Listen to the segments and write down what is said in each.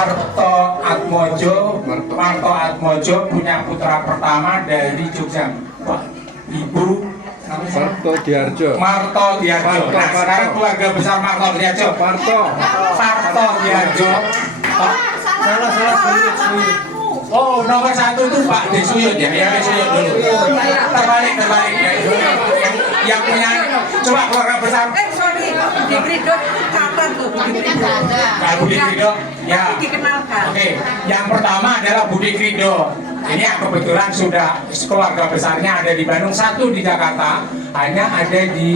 Marto Atmojo punya putra pertama dari Jogja, Pak Ibu Marto Diarjo. Nah, sekarang keluarga besar Marto Diarjo. Marto Diarjo. Salah. Oh, nomor 1 itu Pak Desuyut ya, Desuyut dulu. Terbalik ya. Yang punya, coba keluarga besar. Sorry, Budi Krido catat tuh, Budi Krido. Budi Krido, ya. Dikenalkan. Oke, yang pertama adalah Budi Krido. Ini yang kebetulan sudah keluarga besarnya ada di Bandung, 1 di Jakarta, hanya ada di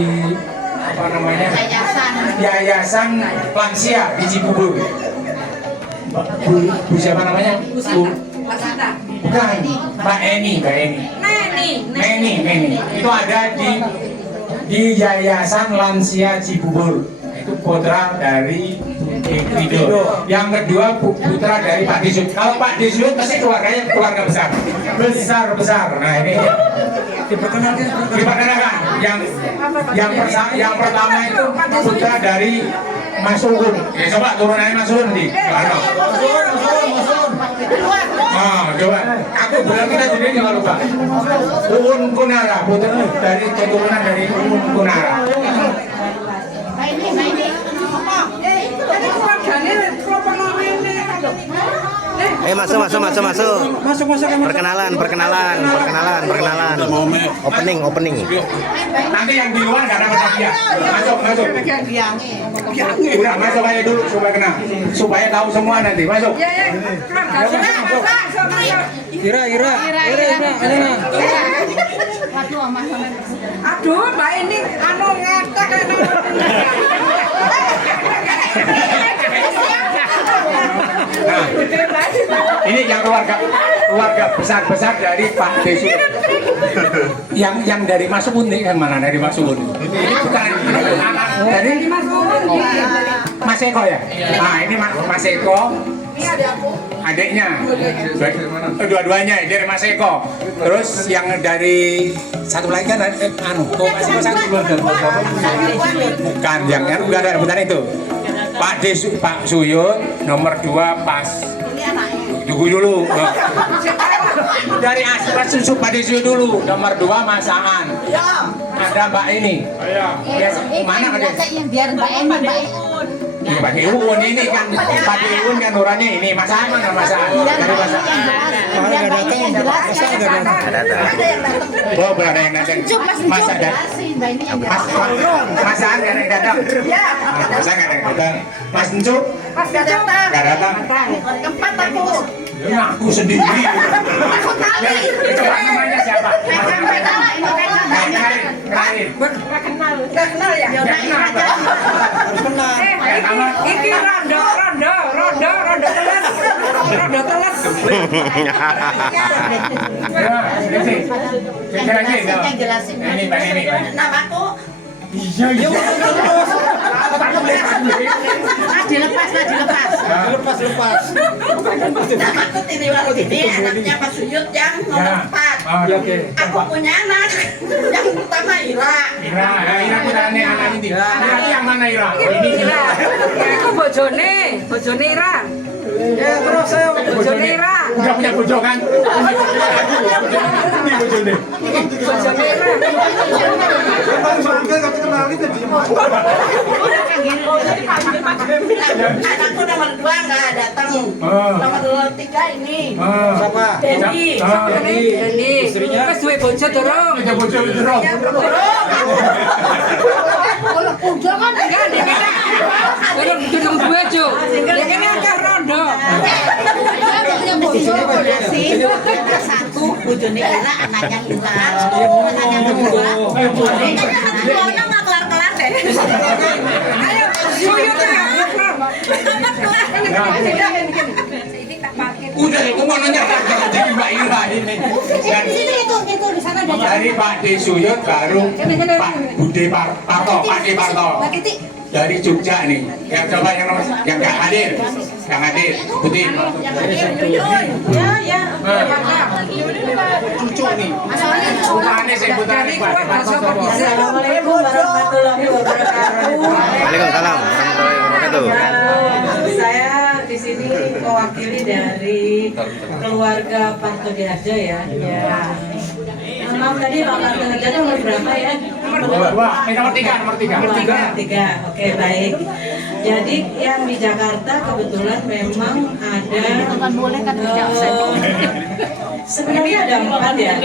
apa namanya? Yayasan Lansia di Cibubur. Bu siapa namanya? Wasita. Bukan, Mbak Eni. Neni. Itu ada di Yayasan Lansia Cibubur. Itu putra dari Krido. Yang kedua putra dari Pak Desuyut. Kalau Pak Desuyut pasti keluarganya keluarga besar. Nah ini diperkenalkan. Yang pertama itu putra dari Mas Ugun. Ya coba turun aja Mas Ugun di. Coba. Aku bilang kita jadi jangan lupa. Uun Kunara, putra dari keturunan dari Uun Kunara. Masuk. Perkenalan. Opening. Nanti yang di luar nggak dapat hadiah. Masuk. Udah masuk aja dulu supaya kenal, supaya tahu semua nanti. Masuk. Ira. Aduh, Mbak ini ngetek Nah, ini yang keluarga besar dari Pak Desuyut. Yang dari Mas Uun nih, yang mana dari Mas Uun? Ini bukan dari Mas Eko ya? Nah, ini Mas Eko. Adiknya, dua-duanya dari Mas Eko. Terus yang dari satu lagi kan kok Mas Eko satu bukan yang bukan itu. Pak Suyut nomor 2 pas. Tunggu dulu. Dari asal susu Pak Desuyut dulu nomor 2 Masaan. Ada Mbak ini. Mana ada? Biar Mbak Eni, Iya, Pak Iun ini kan, Pak Iun kan orangnya ini, Masaan mana Masaan? Dari Masaan. Oh, berada yang datang. Mas ada. Masaan ada yang datang. Masaan ada yang datang. Mas Encup? Nggak datang. Keempat aku. Ya, aku sendiri. Coba namanya siapa? Kenal ya? Ini rondo teles. Jelasin. Ini. Namaku Iya. Dilepas. Namaku Tini Waludini, anaknya Pak Suyut yang nomor 4. Aku punya anak yang pertama Ira putrane anak ini. Ini yang mana Ira? Ini Ira. Aku bojone Ira. Ya terus saya Bojone Ira. udah punya bojo kan? Ini bojone. Bojone Ira. Anakku nomor 2 nggak datang. Nomor 3 ini. Siapa? Dendi. Istrinya? Wes duwe bojo durung. Punya bojo durung. Enggak, dia kena. Durung duwe, Jo. Dia kena akeh rondo. Anak 1, bojone Ira, anaknya Ira. Anaknya kedua, bojone Anak nggak kelar-kelar deh. Ayo, Suyut ya. Udah, aku mau nanya jadi Mbak Ira ini. Dan itu di sana ada. dari Pak Desuyut baru Pak Bude Parto. Dari Jogja nih. Yang coba yang nomor yang nggak hadir. Yang hadir, sebutin. Ya. Cucu nih. Putrane sebutan Pak. Assalamualaikum warahmatullahi wabarakatuh. Waalaikumsalam warahmatullahi wabarakatuh. Saya di sini mewakili dari keluarga Pak Todiarjo ya. Maaf tadi Pak Todiarjo nomor berapa ya? Nomor tiga. Oke, baik. Jadi yang di Jakarta kebetulan memang ada sebenarnya ada 4 ya.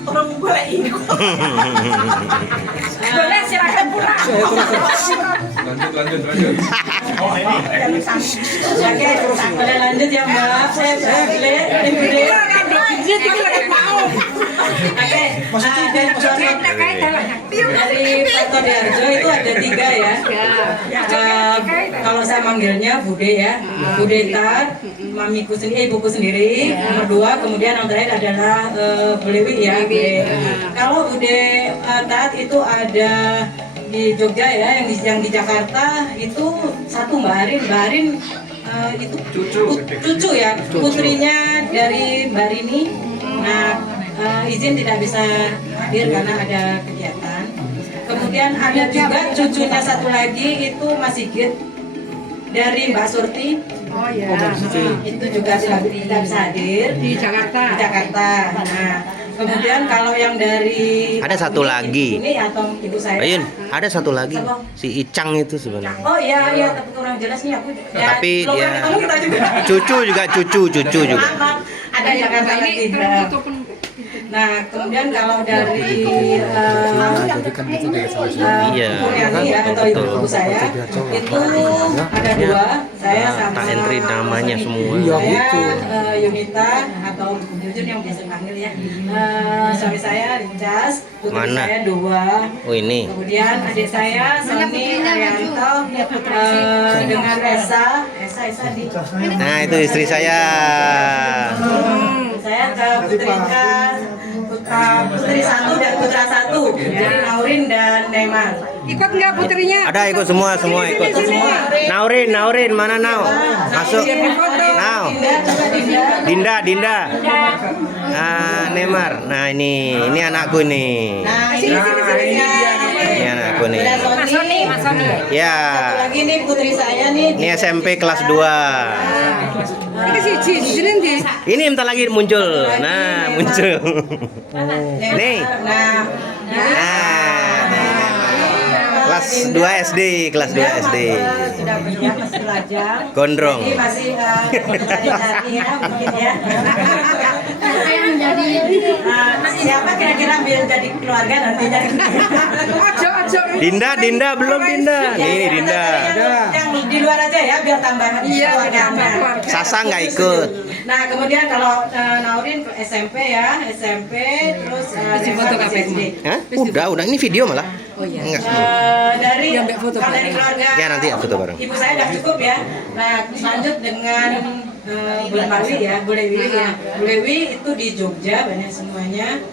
Orang boleh ikut. Boleh silakan pulang. Lanjut. Oke, boleh lanjut ya Mbak. Saya boleh. Oke, dari Pak Todiarjo itu ada 3 ya. Kalau saya manggilnya Bude ya, Bude Tar, mamiku sendiri, ibuku sendiri. Nomor 2, kemudian yang terakhir adalah Bulewi ya. Kalau Bude Tar itu ada di Jogja ya, yang di Jakarta itu satu Mbak Arin itu cucu ya, putrinya dari Mbak Rini. Nah, izin tidak bisa hadir karena ada kegiatan. Kemudian ada juga cucunya satu lagi itu Mas Sigit dari Mbak Surti. Oh ya. Itu juga tidak bisa hadir Di Jakarta. Nah, kemudian kalau yang dari Ada satu lagi. ini atau ibu saya. Ayun, ada satu lagi. Siapa? Si Icang itu sebenarnya. Oh iya, tapi kurang jelas nih aku. Ya, Tapi belum dia- pernah ketemu kita juga. Cucu juga. Maaf, ada Jakarta lagi. Nah, kemudian kalau dari Iya, Kurniati ya, atau ibu saya itu ada 2, saya sama tak entry namanya semua. saya Yunita atau Jujun yang biasa panggil ya. Suami saya Rinjas, putri Mana? saya 2. Oh ini. Kemudian adik saya Sony Arianto dengan Esa di. Nah, itu istri saya. Saya ke putri 1 dan putra 1. Jadi Naurin dan Neymar. Ikut nggak putrinya? Ada ikut semua ikut. Naurin, mana Nau? Masuk. Nau. Dinda. Neymar. Nah, ini anakku nih. Nah, ini anakku nih. Mas Sony. Ya. Satu lagi nih putri saya nih. Ini SMP kelas 2. Ini si Jilin di. Ini bentar lagi muncul. Nah, muncul. Nih. Nah, Kelas 2 SD, kelas 2 SD. Sudah bersiap masih belajar. Gondrong. Jadi masih cari-cari ya mungkin ya. Siapa kira-kira biar jadi keluarga nantinya? Dinda belum Dinda. Nih Dinda. Yang di luar aja ya biar tambah keluarganya. Sasa nggak ikut. Nah kemudian kalau Naurin ke SMP ya, SMP terus foto KPK. Hah? Udah ini video malah. Oh iya. Enggak. Dari foto kalau dari keluarga Ya, nanti ya, foto bareng. ibu saya udah cukup ya. Nah lanjut dengan Bu Lewi ya, Bu Lewi itu di Jogja banyak semuanya.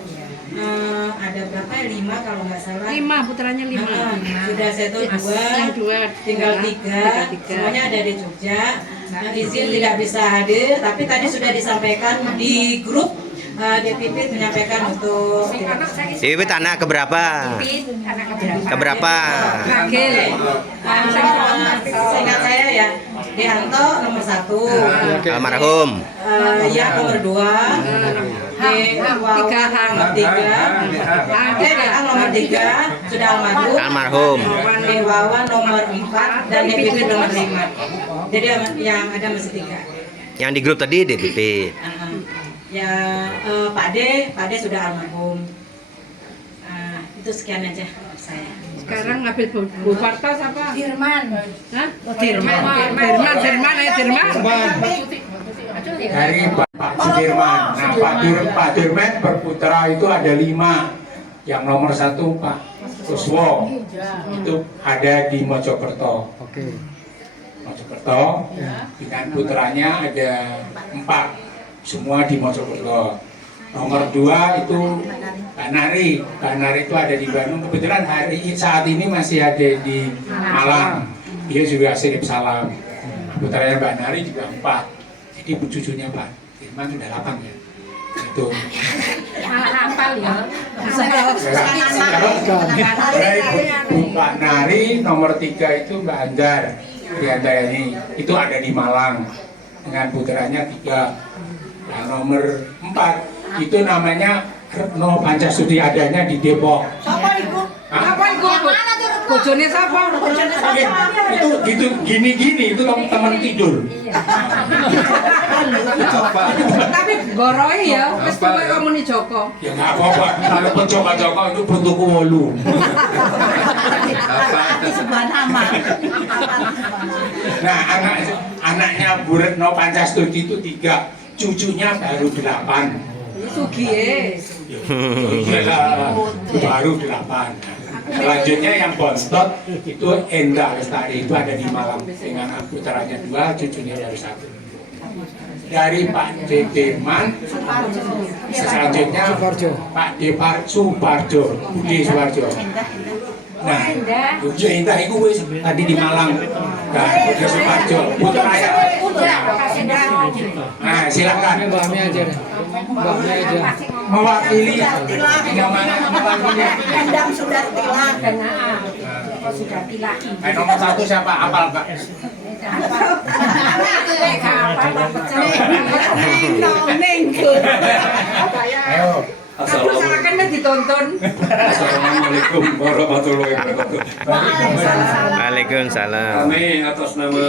Ada berapa ya? 5 kalau nggak salah. 5 putranya 5. Sudah settle 2, tinggal 3. Semuanya ada di Jogja. Izin tidak bisa hadir, tapi tadi sudah disampaikan di grup. DPP menyampaikan untuk Dewi anak keberapa? Keberapa? seingat saya ya, Dehanto nomor 1, Almarhum. ya nomor 2, Dewawan nomor 3 sudah almarhum. Dewawan nomor 4 dan DPP nomor 5. Jadi yang ada masih 3. Yang di grup tadi DPP. Ya Pak D sudah almarhum. Itu sekian aja saya. Sekarang ngambil Bu Parto siapa? Firman. Hah? Firman. Dari Pak Sudirman. Nah, Pak Dirman berputra itu ada 5. Yang nomor 1 Pak Kuswo. Itu ada di Mojokerto. Mojokerto. Dengan putranya ada 4. Semua di Mojokerto. Nomor 2 itu Pak Nari. Pak Nari itu ada di Bandung. Kebetulan saat ini masih ada di Malang. Dia juga sirip salam. Putranya Mbak Nari juga 4. Jadi cucunya Pak Firman sudah 8 ya. Itu. Hafal ya. Kalau Pak Nari nomor 3 itu Mbak Andar. Triandayani itu ada di Malang dengan putranya 3. Yang nomor 4 itu namanya Retno Pancasudi, adanya di Depok. Siapa itu? Apa itu? Bojone siapa? Itu gitu gini itu teman tidur. Tapi goroi ya, wis tuwa kamu nih Joko. Ya nggak apa-apa. Kalau pun Joko itu bentukku 8. Di sebelah nama. Nah, anaknya Bu Retno Pancasudi itu 3, cucunya baru 8. Sugie. Baru 8. Selanjutnya yang Bonstot itu Endra Lestari, itu ada di Malang dengan putranya 2, cucunya baru 1. Dari Pak Dedeman, selanjutnya Pak Depar Suparjo, Budi Suparjo. Nah, Budi Indah itu wis tadi di Malang. Nah, Budi Suparjo, putranya. Nah, silakan. Mbaknya aja deh. Mbaknya aja. Mewakili yang mana mewakili. Endang Sudartila. Nomor 1 siapa? Apal, Pak? Ayo. Aku silakan ditonton. Assalamualaikum warahmatullahi wabarakatuh. Waalaikumsalam. Kami atas nama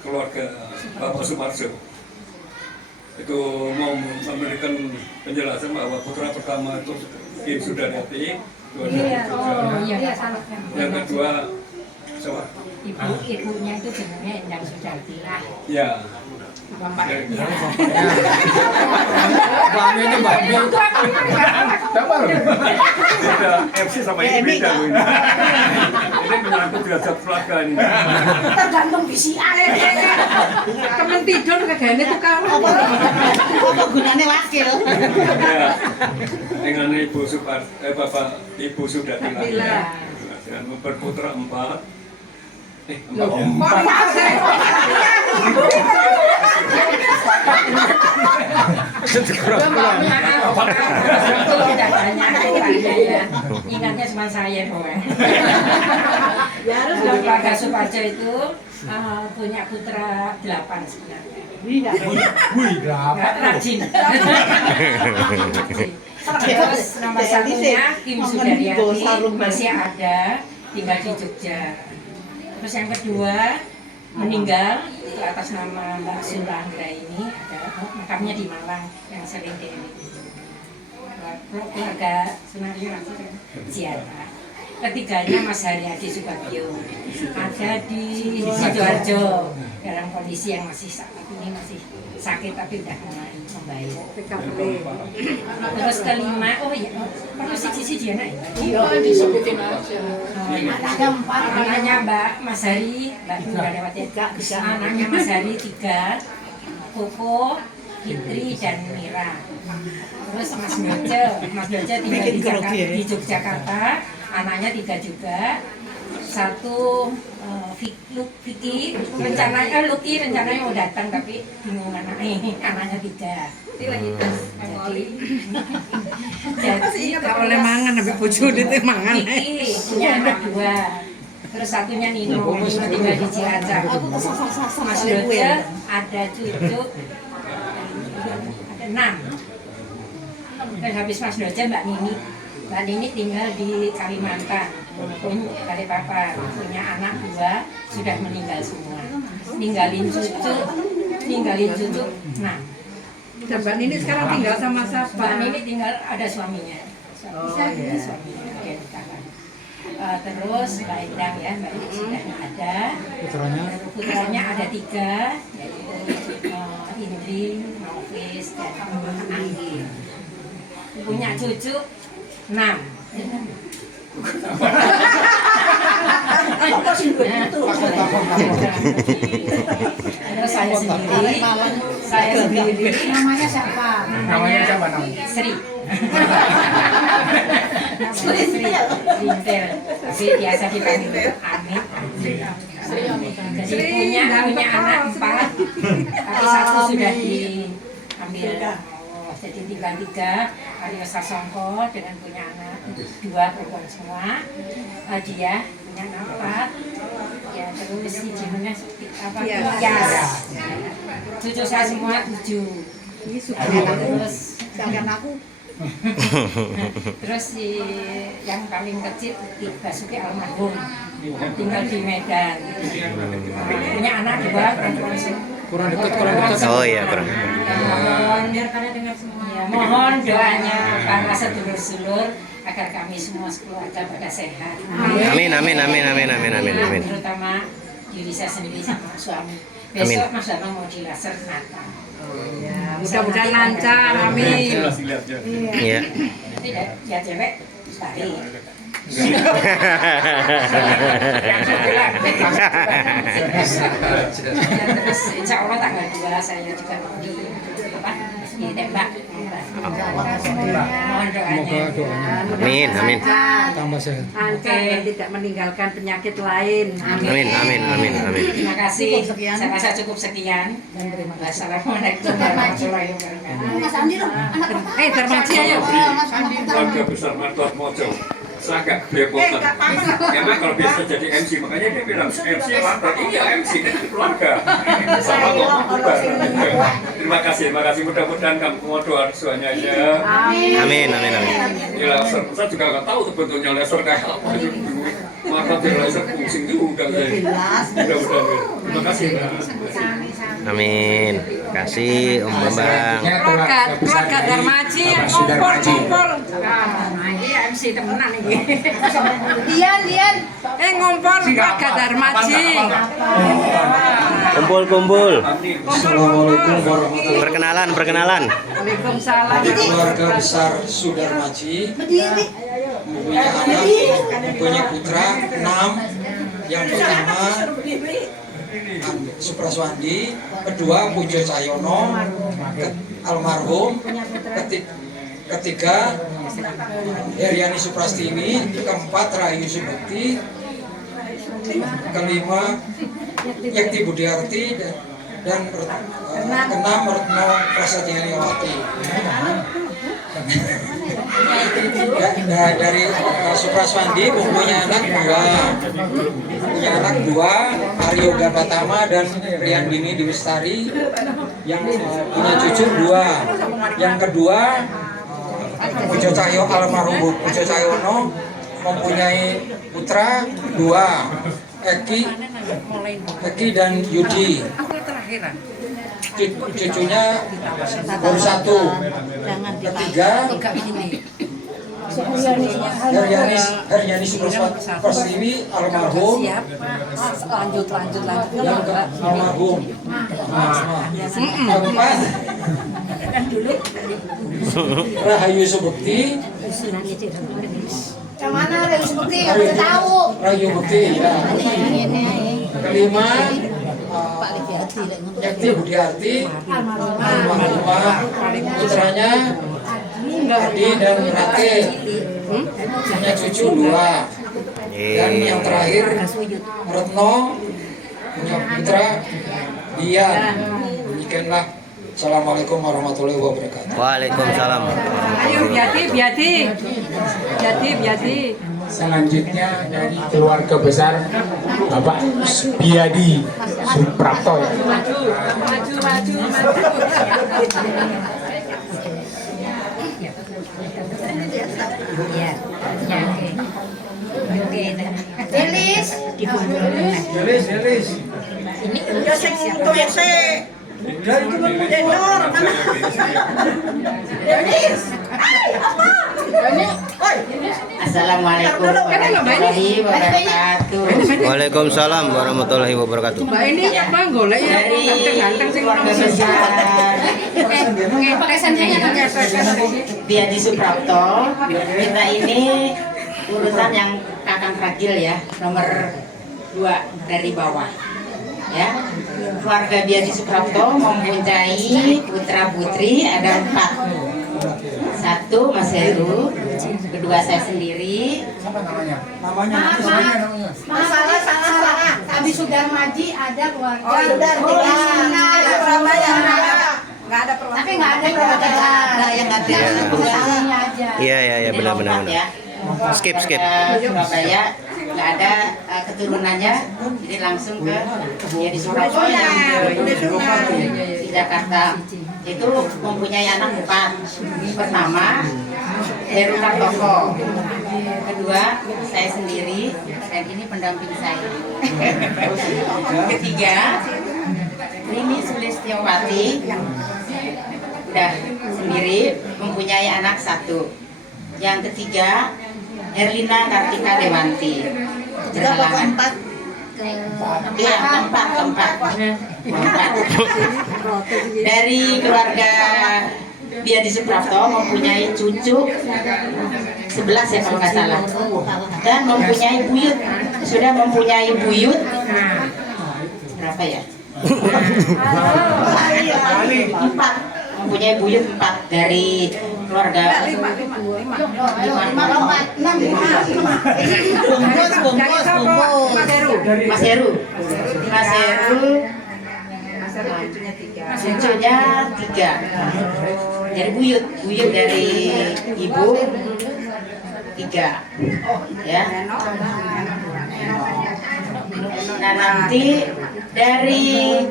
keluarga Bapak Suparjo itu mau memberikan penjelasan bahwa putra pertama itu Kim Sudaryati, yang kedua siapa? Ibunya itu sebenarnya Endang Sudartila. Ya. Mbaknya ini mbaknya. Siapa lu? Beda MC sama ini beda loh ini. Ini menyangkut derajat keluarga ini. Tergantung BCA. Temen tidur kagane tukang. Apa gunanya wakil? Ya. Dengan Bapak Ibu Sudartila. Dan berputra 4. Ingatnya cuma saya doang. Keluarga Suparjo itu punya putra 8 sebenarnya. Nggak rajin. Terus nomor 1-nya Kim Sudaryati masih ada, tinggal di Jogja. Terus yang kedua meninggal itu atas nama Mbak Sulangga ini, ada makamnya di Malang yang sering ini. Keluarga Sunario Ziarah. Ketiganya Mas Haryadi Subagio, ada di Sidoarjo dalam kondisi yang masih saat ini masih sakit tapi udah mulai membaik. Terus kelima, oh iya, perlu siji-siji anak ya? Iya, disebutin aja. Ada 4. Anaknya Mbak Mas Hari, Mbak Duradawati, anaknya Mas Hari 3, Koko, Fitri, dan Mira. Terus Mas Doce tinggal di Yogyakarta, anaknya 3 juga. 1 Vicky, Lucky rencananya mau datang tapi bingung anaknya 3. Jadi Kalau oleh mangan habis bojo itu mangan. Vicky punya anak 2. Terus satunya Nino tinggal di Cilacap. Mas Doce ada cucu ada 6. Dan habis Mas Doce Mbak Nini tinggal di Kalimantan, Balikpapan, punya anak 2 sudah meninggal semua. Ninggalin cucu 6. Dan Mbak Nini sekarang tinggal sama siapa? Mbak Nini tinggal ada suaminya. Suaminya dia nikahan. Terus Mbak Endang ya, Mbak Endang sudah ada. Putranya ada 3, yaitu Indri, Maufis, dan Anggi. Punya cucu 6. Terus saya sendiri. Namanya siapa? Namanya Sri. Sri Rintel. Tapi biasa dipanggil Amit. Jadi punya anak 4, tapi 1 sudah diambil. Jadi tinggal 3, Aryo Sasongko dengan punya anak 2 perempuan semua. Dia punya 4. Ya terus izinnya apa? Iya. Ya. Cucu saya semua 7. Terus aku. Terus yang paling kecil Basuki almarhum tinggal di Medan. Punya anak 2. Kurang dekat. Oh iya, kurang. Mohon ya, mohon doanya para sedulur-sedulur agar kami semua sekeluarga pada sehat. Amin. Terutama diri saya sendiri sama suami. Besok Mas Bambang mau di laser Natal. Mudah-mudahan lancar, amin. Iya. Ya cewek tarik. Terus insya Allah tanggal 2 saya juga mau ditembak. Mohon doanya. Amin. Tambah sehat. Lancar dan tidak meninggalkan penyakit lain. Amin. Terima kasih. Saya rasa cukup sekian. Wassalamualaikum warahmatullahi wabarakatuh. Mas Andi loh, anak pertama. Darmaji ayo. Keluarga besar Martuat Mojo. Sangat bebotan. Emang kalau biasa jadi MC, makanya dia bilang MC Martuat. Iya MC dengan keluarga. Sama kok bukan. Terima kasih. Mudah-mudahan kamu mau doa semuanya ya. Amin. Ini laser, saya juga nggak tahu tuh bentuknya laser kayak apa. Maka di laser pusing juga. Mudah-mudahan. Terima kasih. Amin. Kasih Om Bambang. Keluarga Darmaji yang ngumpul-ngumpul. Iya MC temenan ini. Dian. Ngumpul keluarga Darmaji. Kumpul. Assalamualaikum warahmatullahi wabarakatuh. Perkenalan. Waalaikumsalam. Keluarga besar Sudarmaji mempunyai anak, mempunyai putra 6. Yang pertama Supraswandi, kedua Pujo Cahyono, almarhum, ketiga Heriani Suprastiwi, keempat Rahayu Subekti, kelima Yakti Budiarti, dan keenam Retno Prasatyaniwati. Dari Supraswandi mempunyai anak 2, Aryo Gapatama dan Priyandini Diwistari, yang punya cucu 2. Yang kedua Pujo Cahyo, almarhum Pujo Cahyono mempunyai putra 2, Eki dan Yudi. Cucunya baru 1. Ketiga Heriani Suprastiwi, almarhum, yang almarhum. Keempat Rahayu Subekti. Yang mana Rahayu Subekti? Yang tahu. Rahayu Bukti ya. Kelima Yakti Budiarti, almarhumah, putranya Adi dan Rate, punya cucu 2. Dan yang terakhir Retno, punya putra Dian. Demikianlah. Assalamualaikum warahmatullahi wabarakatuh. Waalaikumsalam. Ayo Biati. Selanjutnya dari keluarga besar Bapak Biadi Suprapto ya. Maju. Delis. Ini Udah sing untuk ese. Denor. Delis. Apa? Assalamualaikum warahmatullahi wabarakatuh. Waalaikumsalam warahmatullahi wabarakatuh. Mbak ini apa golek ya? Dari Ganteng-ganteng sing keluarga besar pakai santrinya Biadi Suprapto, kita ini urutan yang kakang ragil ya, nomor 2 dari bawah. Ya, keluarga Biadi Suprapto mempunyai putra putri ada 4. 1 Mas Heru, kedua saya sendiri. Salah. Abi Sudarmaji ada keluarga. Oh, sudah. Ada Surabaya. Enggak ada perwakilan. Tapi enggak ada perwakilan. Nah, yang ada Iya benar. ya. Skip. Surabaya nggak ada keturunannya, jadi langsung ke Biadi Suprapto yang di Jakarta. Itu mempunyai anak 4. Pertama, Heru Kartoko. Kedua, saya sendiri, dan ini pendamping saya. Ketiga, Rini Sulistiawati, udah sendiri, mempunyai anak 1. Yang ketiga, Erlina Kartika Dewanti. Keempat. Iya, keempat. Dari keluarga Biadi Suprapto mempunyai cucu 11 ya kalau nggak salah, dan mempunyai buyut, sudah mempunyai buyut berapa ya? 4, mempunyai buyut 4 dari keluarga. 5. Mas Heru. Cucunya 3. Dari buyut dari ibu 3, ya. Nah, nanti dari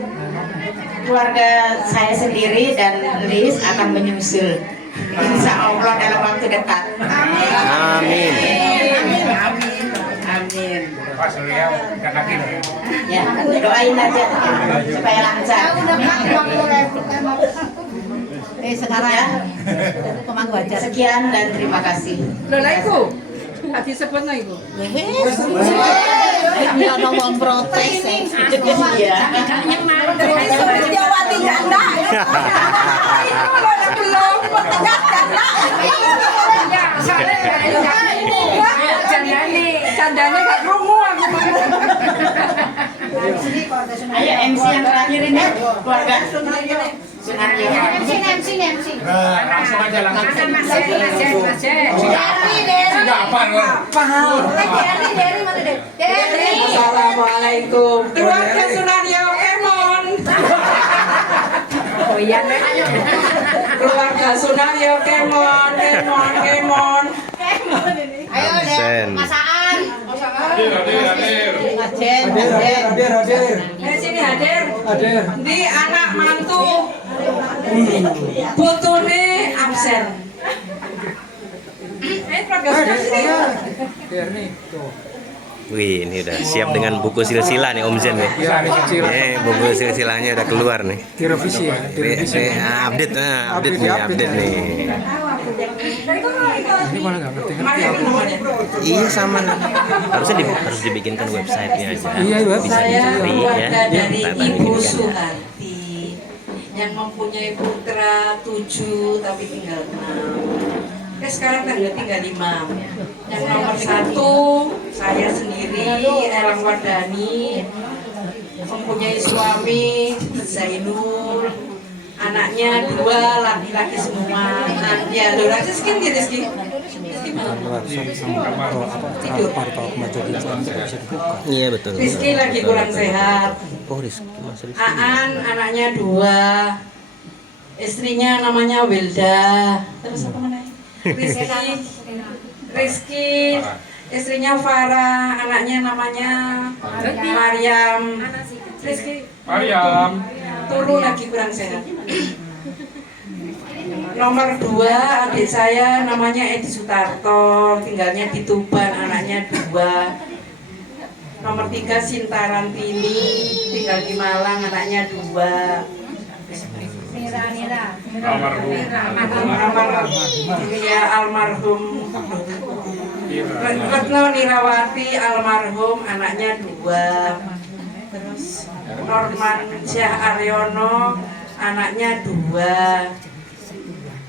keluarga saya sendiri dan Liz akan menyusul, insya Allah dalam waktu dekat. Amin. Amin. Amin. Ya, doain aja supaya lancar. Sekarang ya. Sekian dan terima kasih. Lola ibu, hati sebutnya ibu. Dia ngomong protes. Iya. Jawati janda. Candanya gak krungu aku. Ayo MC yang terakhir ini keluarga Sunaryo. MC. Langsung aja langsung. Assalamualaikum. Keluarga Sunaryo Kemon. Oh iya, keluarga Sunaryo Kemon. Ayo deh, masaan. Sini hadir. Di anak mantu. Putune absen. Keluarga sini. Wih, ini udah siap dengan buku silsilah nih Om Zen nih. Buku silsilahnya udah keluar nih. Direvisi ya. Update nih. Ini malah nggak ngerti aku. Iya sama. Harus dibikinkan websitenya aja. Iya, Bisa Saya dicari keluarga ya. dari Tata Ibu ini kan. Suharti yang mempunyai putra 7 tapi tinggal 6. Sekarang tinggal 5. Yang nomor 1 saya sendiri, Elang Wardani, mempunyai suami Zainul, anaknya 2 laki-laki semua. Ya, Dora Rizky gitu Rizky. Iya betul. Rizky lagi kurang sehat. Oh Rizky, Mas Rizky. Aan anaknya 2, istrinya namanya Wilda. Terus apa namanya? Rizky, istrinya Farah, anaknya namanya Mariam. Rizky, Mariam. Tulu lagi kurang sehat. Nomor 2 adik saya namanya Edi Sutarto, tinggalnya di Tuban, anaknya 2. Nomor 3 Sinta Rantini, tinggal di Malang, anaknya 2. Almarhum Retno Nirawati, almarhum, anaknya 2. Terus Norman Syah Aryono, anaknya 2.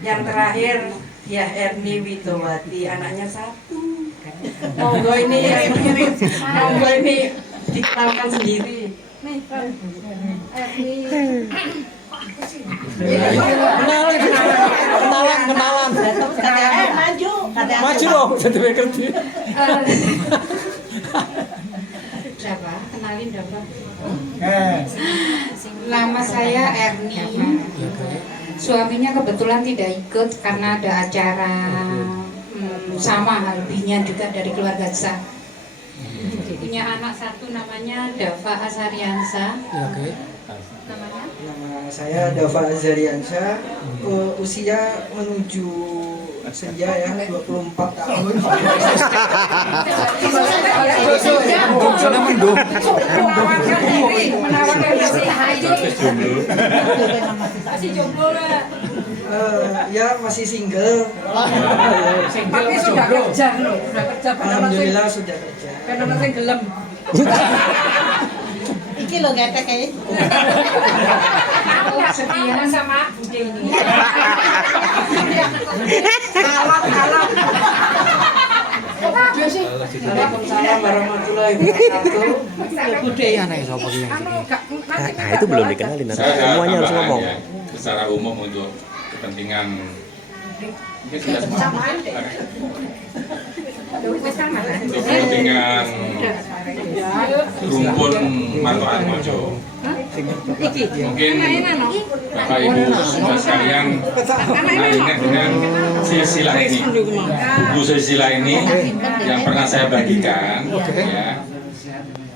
Yang terakhir ya Erni Widowati, anaknya 1. Monggo ini dikenalkan sendiri. Nih, Kenalan. Maju dong, jadi ngerti. Berapa? Kenalin berapa? Nama saya Erni. Suaminya kebetulan tidak ikut karena ada acara sama halbinya juga dari keluarga besar. punya anak satu namanya Dava Asariansa. Ya, oke. Namanya? Nama saya Dava Azariansyah, usia menuju senja ya, 24 tahun. Sana mendung. Masih jomblo lah. Ya masih single. Tapi sudah kerja loh, sudah kerja. Alhamdulillah sudah kerja. Karena nanti gelem. Iki lo getek ya. Aku nggak setia sama Bude ini. Alam. Waalaikumsalam warahmatullahi wabarakatuh. Budaya nih sopo iki. Nah, itu belum dikenalin. Nanti Saya ada semuanya harus tambahan ngomong. ya, secara umum untuk kepentingan mungkin sudah semua. Untuk kepentingan rumpun Marto Atmojo. Mungkin Bapak Ibu semua sekalian pernah ingat dengan silsilah ini, buku silsilah ini yang pernah saya bagikan, ya,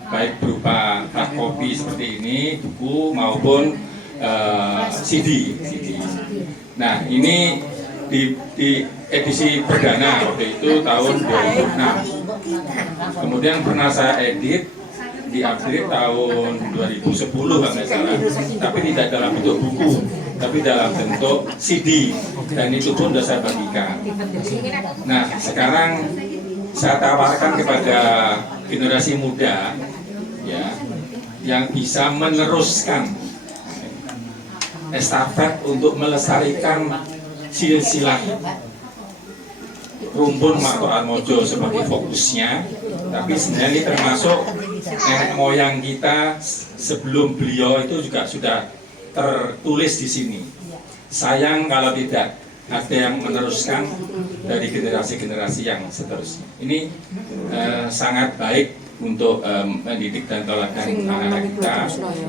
baik berupa hard copy seperti ini, buku maupun CD. Nah, ini di edisi perdana waktu itu tahun 2006. Kemudian pernah saya edit di-upgrade tahun 2010 kalau nggak salah, tapi tidak dalam bentuk buku, tapi dalam bentuk CD, dan itu pun sudah saya bagikan. Nah, sekarang saya tawarkan kepada generasi muda, ya, yang bisa meneruskan estafet untuk melestarikan silsilah rumpun Marto Atmojo sebagai fokusnya, tapi sebenarnya ini termasuk nenek moyang kita sebelum beliau itu juga sudah tertulis di sini. Sayang kalau tidak ada yang meneruskan dari generasi-generasi yang seterusnya. Ini sangat baik untuk mendidik dan teladan anak-anak kita,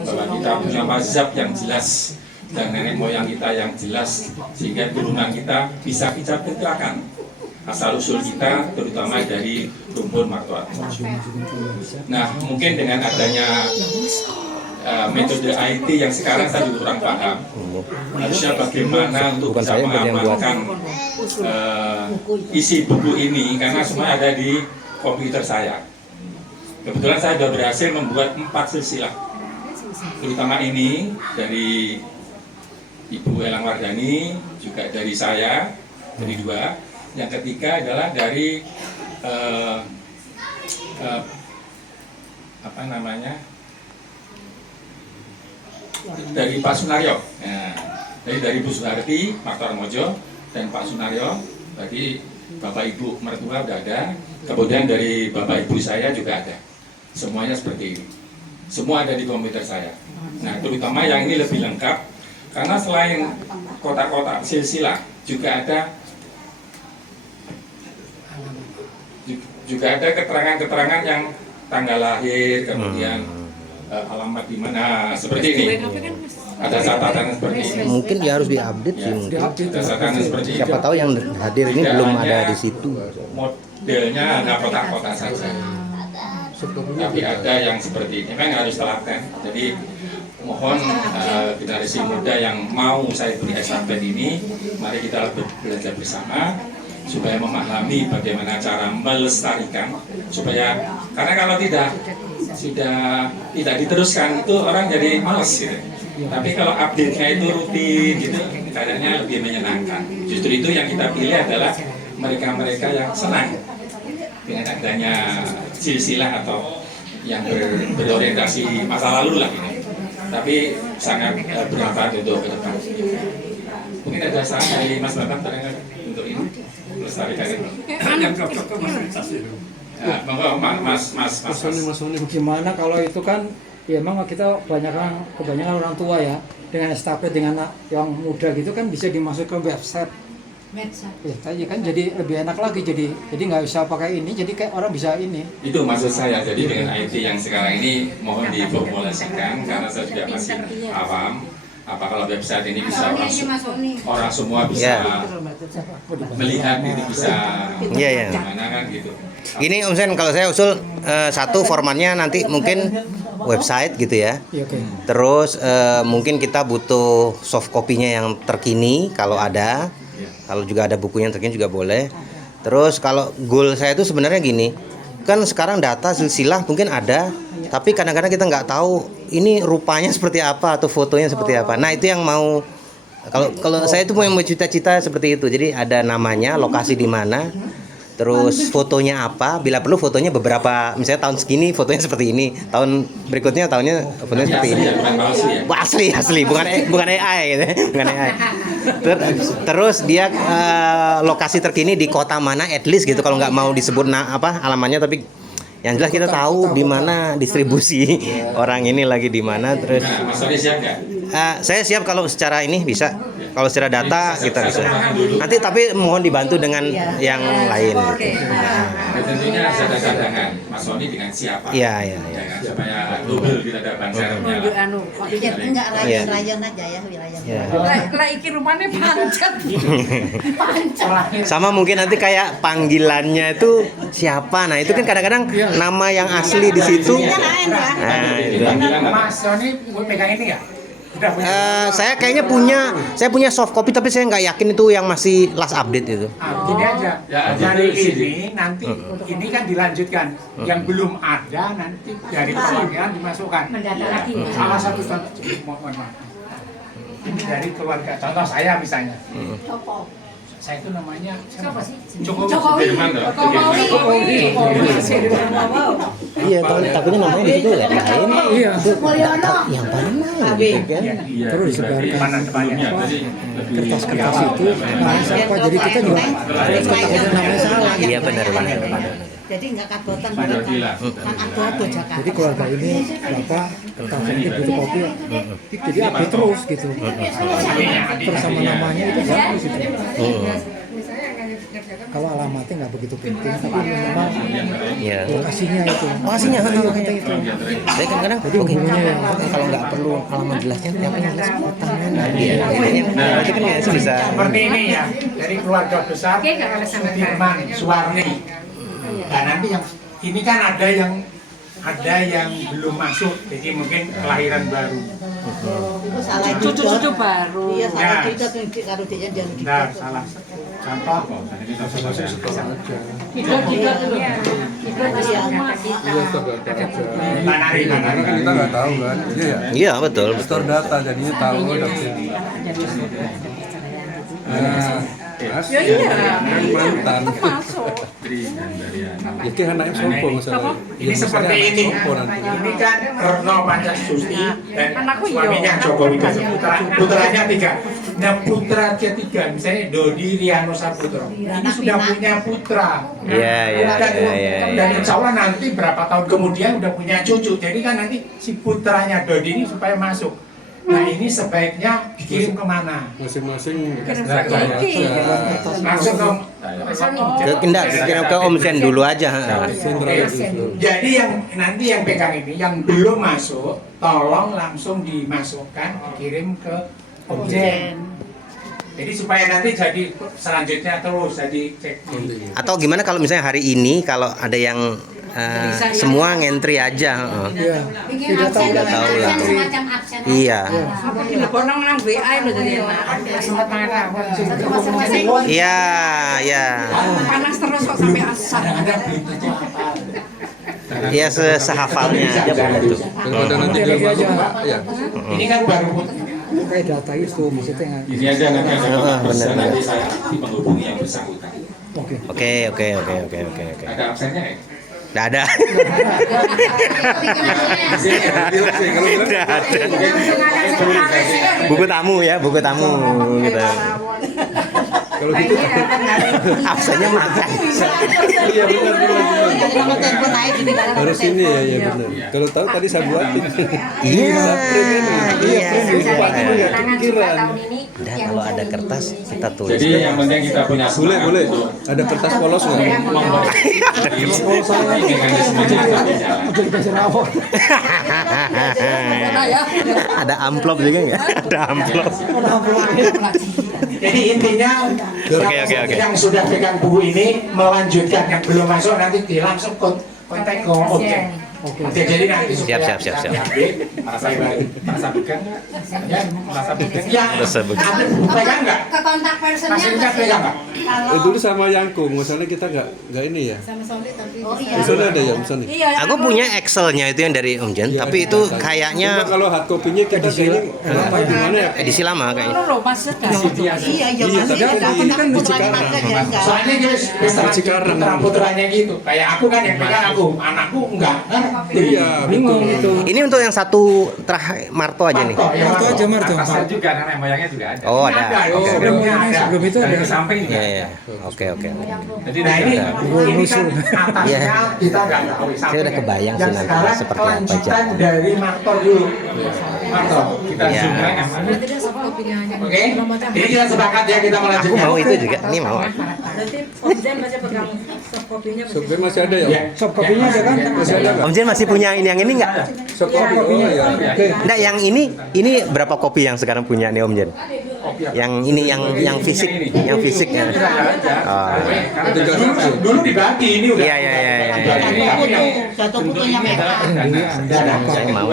bahwa kita punya mazhab yang jelas dan nenek moyang kita yang jelas, sehingga turunan kita bisa kita fitrahkan asal usul kita, terutama dari rumpun Marto Atmojo. Nah, mungkin dengan adanya metode IT yang sekarang saya juga kurang paham, harusnya bagaimana untuk bisa mengamankan isi buku ini, karena semua ada di komputer saya. Kebetulan saya sudah berhasil membuat 4 silsilah, terutama ini dari Ibu Elang Wardani, juga dari saya, dari 2. Yang ketiga adalah dari dari Pak Sunaryo. Nah, dari Bu Suharti, Marto Atmojo, dan Pak Sunaryo. Tadi Bapak Ibu mertua udah ada, kemudian dari Bapak Ibu saya juga ada. Semuanya seperti ini. Semua ada di komputer saya. Nah, terutama yang ini lebih lengkap, karena selain kotak-kotak silsilah juga ada keterangan-keterangan yang tanggal lahir, kemudian alamat di mana, seperti ini. Ada catatan seperti ini. Mungkin dia harus diupdate sih. Mungkin. Ada catatan seperti ini. Siapa tahu yang hadir ini belum ada di situ. Modelnya hanya kotak-kotak saja. Tapi ada yang seperti ini. Memang harus telaten. Jadi mohon generasi muda yang mau saya beri estafet ini, mari kita belajar bersama supaya memahami bagaimana cara melestarikan, supaya karena kalau sudah tidak diteruskan itu orang jadi males gitu. Tapi kalau update-nya itu rutin gitu, kayaknya lebih menyenangkan. Justru itu yang kita pilih adalah mereka-mereka yang senang dengan adanya silsilah atau yang berorientasi masa lalu lah ini. Tapi sangat bermanfaat untuk ke depan. Mungkin ada saran dari Mas Bapak untuk ini melestarikan ini. Mas Sony, gimana kalau itu kan ya emang kita kebanyakan orang tua ya, dengan estafet dengan yang muda gitu kan bisa dimasuk ke website. Ya, tadi kan jadi lebih enak lagi, jadi nggak usah pakai ini, jadi kayak orang bisa ini. Itu maksud saya, jadi dengan IT yang sekarang ini mohon diformulasikan, karena saya juga masih awam. Apa kalau website ini bisa orang semua bisa melihat, ini bisa gimana kan gitu. Ini Om Sen, kalau saya usul satu formatnya nanti mungkin website gitu ya. Iya, oke. Terus mungkin kita butuh soft copy-nya yang terkini kalau ada. Kalau juga ada bukunya yang terkini juga boleh. Terus kalau goal saya itu sebenarnya gini. Kan sekarang data silsilah mungkin ada, tapi kadang-kadang kita nggak tahu ini rupanya seperti apa atau fotonya seperti apa. Nah, itu yang mau kalau saya itu mau cita-cita seperti itu. Jadi ada namanya, lokasi di mana, terus fotonya apa, bila perlu fotonya beberapa, misalnya tahun segini fotonya seperti ini, tahun berikutnya tahunnya fotonya seperti ini. Wah, asli bukan AI gitu, bukan AI. Terus dia lokasi terkini di kota mana at least gitu, kalau nggak mau disebut alamannya, tapi yang jelas kita tahu di mana distribusi orang ini lagi di mana. Terus Mas Sony siap nggak? saya siap kalau secara ini bisa. Kalau secara data kita bisa. Nanti tapi mohon dibantu dengan yang lain. Gitu. Tentunya harus ada cadangan Mas Sony dengan siapa? Iya. Ya, supaya double kita ada bansernya. Enggak rayon-rayon aja ya wilayahnya. Lah iki rupane pancet. Sama mungkin nanti kayak panggilannya itu siapa. Nah, itu kan kadang-kadang nama yang asli di situ. Nah, itu. Mas Sony pegang ini nggak? Saya kayaknya punya soft copy, tapi saya nggak yakin itu yang masih last update itu. Gini aja, dari ini nanti ini kan dilanjutkan. Yang belum ada nanti dari perwakilan dimasukkan. Mendata lagi. Salah satu contoh, mohon maaf. Ini dari keluarga. Contoh saya misalnya. Saya itu namanya siapa sih? Jokowi. Iya, takutnya namanya di situ ya. Iya. Yang mana gitu kan? Terus disebarkan kertas-kertas itu namanya siapa, jadi kita juga takutnya namanya salah. Iya, benar. Jadi nggak kadotan mereka. Kan adu-adu Jakarta. Jadi keluarga ini bapak kertasnya butuh kopi, jadi update terus gitu. Terus sama namanya itu sama di situ. Kalau alamatnya nggak begitu penting, tapi memang lokasinya itu. Lokasinya kita itu. Saya kadang-kadang kalau nggak perlu alamat jelasnya, tapi jelas kotanya. Nah, itu kan ya bisa. Seperti ini ya, dari keluarga besar Sudirman Suwarni. Nah, nanti yang ini kan ada yang belum masuk, jadi mungkin kelahiran baru. Salah Cucu-cucu baru. Iya, salah tidak karo dia jangan gitu. Nah, salah. Contoh, Manari. Kita nggak tahu kan, Iya, betul. store data jadinya tahu mantan. Jadi anaknya sopo misalnya. Ini seperti ini. Ini kan Retno Pancasusti dan suaminya Joko Widodo. Putranya 3. Nah, putra ketiga misalnya Dodi Riano Saputro. Ini sudah punya putra. Iya. Dan insya Allah nanti berapa tahun kemudian udah punya cucu. Jadi kan nanti si putranya Dodi ini supaya masuk. Nah, ini sebaiknya dikirim kemana? Masing-masing Langsung dong. Kirim ke Om Sen dulu aja. Jadi yang pegang ini yang belum masuk, tolong langsung dimasukkan, dikirim ke Omjen. Jadi supaya nanti jadi selanjutnya terus jadi cek. Atau gimana kalau misalnya hari ini kalau ada yang semua ngentri aja. Bikin absen, tahu lah. semacam absen. Iya. Bonong nang WA lho jadi sempat mangan Iya. panas terus kok sampai asar. Iya, sehafalnya aja begitu. daripada nanti dia masuk, ya. Ini kan baru Kayak data itu maksudnya. Ini aja nanti benar. nanti saya menghubungi yang bersangkutan. Oke. Ada absennya ya? Nggak ada. Nggak ada. Buku tamu gitu. Kalau gitu Absennya makan. iya benar. Kalau telepon naik gini kalau Harus ini ya benar. Kalau tahu tadi saya buatin. Iya. Tahun ini Udah, kalau ada kertas kita tulis. Jadi yang penting kita punya Boleh. Ada kertas polos nggak? Ada amplop juga nggak? Ada amplop. Jadi intinya Oke. yang sudah pegang buku ini melanjutkan, yang belum masuk nanti langsung kontak ke objek. Oke, jadi nanti Siap. merasa pegang nggak? Ya, merasa pegang. Ya, Merasa pegang. pegang nggak? Ke kontak personnya Masih bisa pegang nggak? Dulu sama Yangkung, misalnya kita nggak ini ya. Oh iya. Misalnya ada ya, misalnya. Aku punya Excel-nya itu yang dari Om Jen, tapi itu Cuma kayaknya kalau hard copy-nya kita kayaknya di mana ya? edisi lama kayaknya. Iya, tapi kan di Cikarang. Soalnya guys, Cikarang. putranya gitu. Kayak aku kan yang pegang aku, anakku enggak. Iya, Bingung betul. itu. Ini untuk yang satu terakhir Marto aja nih. Marto aja Marto. Asal juga nenek moyangnya juga ada. Oh ada. Oke. Sebelum itu ada. Dari samping juga. Iya. Oke. Jadi Nah ini kan atasnya Iya. kita nggak tahu. Saya udah kebayang sih Yang nanti sekarang seperti apa kelanjutan aja. dari Marto dulu. Marto, kita Iya. zoom ke oke? Ini kita sepakat ya kita Aku melanjutkan. mau itu juga. Ini mau. Berarti Om Jen masih pegang soft copy-nya. Sebenarnya masih ada ya? Ya. Soft copy-nya ada kan? Masih ada nggak? Om Jen masih punya ini yang ini nggak? Soft copy, oh ya. Enggak, yang ini berapa kopi yang sekarang punya nih Om Jen? Yang ini yang fisik, yang fisiknya. Oh. Dulu dibagi ini udah. Iya. Satu bukunya merah. Saya mau.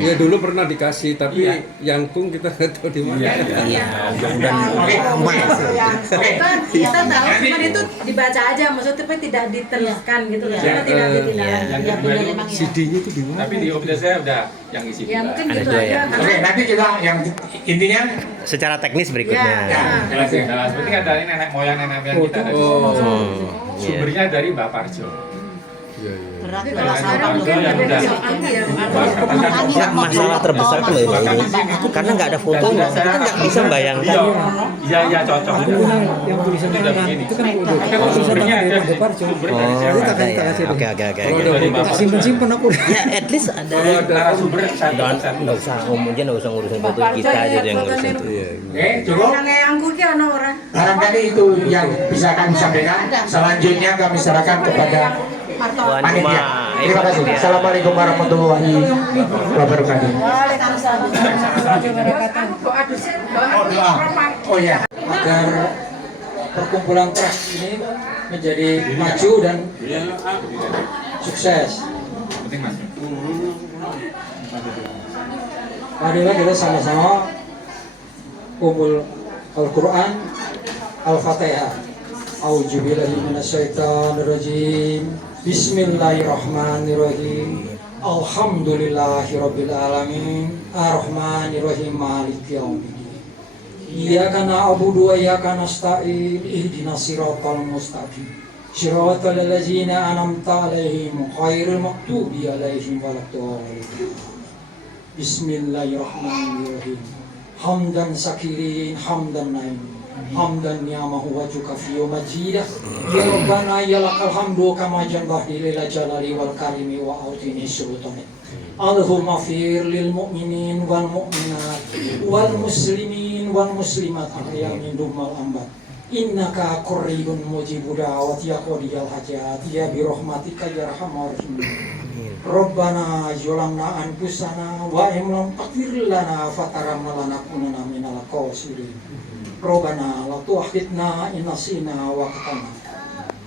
Ya dulu pernah dikasih, tapi Yangkung kita nggak tahu di mana. Iya. Dan Kan kita tahu, cuman itu dibaca aja, maksudnya tapi tidak diteruskan gitu loh. Karena tidak ditindak. CD-nya itu di mana? Tapi di office saya udah yang isi. Ya mungkin Ada gitu dua aja. ya? Oke, nanti kita yang intinya secara teknis berikutnya. Jelasin. Nah, seperti ada ini nenek moyang kita dari Oh, Iya. sumbernya dari Mbak Parjo. iya, iya. Berat Iya, kalau sama Parjo belum. yang udah Ya, masalah terbesar tuh loh ini, karena nggak ada fotonya, kita nggak bisa membayangkan. Iya cocok. Aku punya yang tulisan tangan itu kan udah tulisan tangan dari Pak Deparjo. Oh, Jadi tak ada ya. kasih. Oke. Tak simpen aku. Ya, at least ada. Narasumber Nggak usah Om Jen, nggak usah ngurusin foto kita aja yang ngurusin itu. oke, cukup. Yang kuki ana orang. Barangkali itu yang bisa kami sampaikan. Selanjutnya kami serahkan kepada Tuan panitia. Rumah. Terima kasih. Assalamualaikum warahmatullahi wabarakatuh. Oh, doa. Oh ya. Agar perkumpulan trust ini menjadi maju dan sukses. penting Mas. Marilah kita sama-sama kumpul Al-Quran, Al-Fatihah. A'udzubillahi minasyaitonirrajim. Bismillahirrahmanirrahim. Alhamdulillahirabbil alamin. Ar-Rahmanirrahim. Maliki yaumiddin. Iyyaka na'budu wa iyyaka nasta'in. Ihdinas siratal mustaqim. Shiratal ladzina an'amta 'alaihim ghairil maghdubi 'alaihim waladdallin. Bismillahirrahmanirrahim. Hamdan sakirin, hamdan naim, hamdan ni'amahu wa jukafiyu majidah. Ya Rabbana ya lakal hamdu kama jambahdi lila jalali wal karimi wa autini sultani. Allahumma fir lil mu'minin wal mu'minat wal muslimin wal muslimat yang minum mal ambat. Innaka qaribun mujibud da'wati ya qadiyal hajat ya bi rahmatika ya arhamar rahimin. Rabbana zalamna anfusana wa in lam taghfir lana fataramna lanakunanna minal khasirin. Rabbana la tu'akhidna in nasina wa akhtana.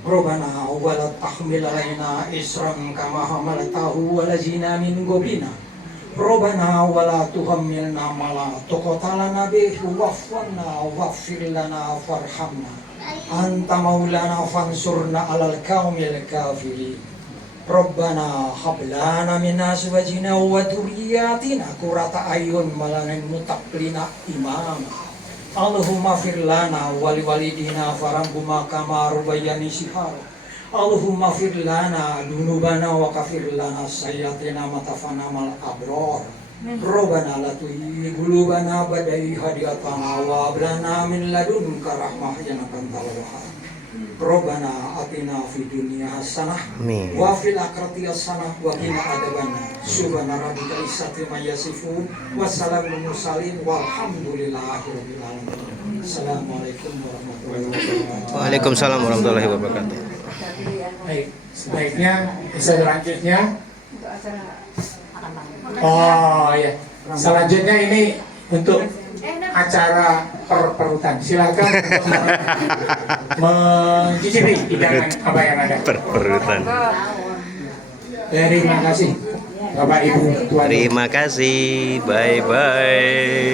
Rabbana wa la tahmil alaina isran kama hamaltahu alazina min qablina. Rabbana wa la tuhammilna ma la taqata lana bihi wa'fna waghfir lana warhamna. Anta maulana fansurna 'alal qaumil kafirin. Rabbana hablana min azwajina wa dhurriyyatina qurrata a'yun walanil muttaqina imama. Allahumma fir lana wa liwalidina farhamhuma kama rabbayani shighara. Allahumma fir lana dunubana wa kafir lana sayyi'atina matafana mal abrar. Rabbana la tuzigh qulubana ba'da idh hadaytana wa hab lana min ladunka rahmah innaka antal wahhab. Rabbana atina fid dunya hasanah wa fil akhirati hasanah wa qina adzabannar. Subhana rabbika izzati amma yasifun wa salamun mursalin walhamdulillahi rabbil alamin. Assalamualaikum warahmatullahi wabarakatuh. Waalaikumsalam warahmatullahi wabarakatuh. Baik, sebaiknya selanjutnya. Oh ya, selanjutnya ini untuk acara perperutan. Silakan untuk mencicipi hidangan apa yang ada. Perperutan. Terima kasih Bapak Ibu Tuan. Terima kasih. Bye bye.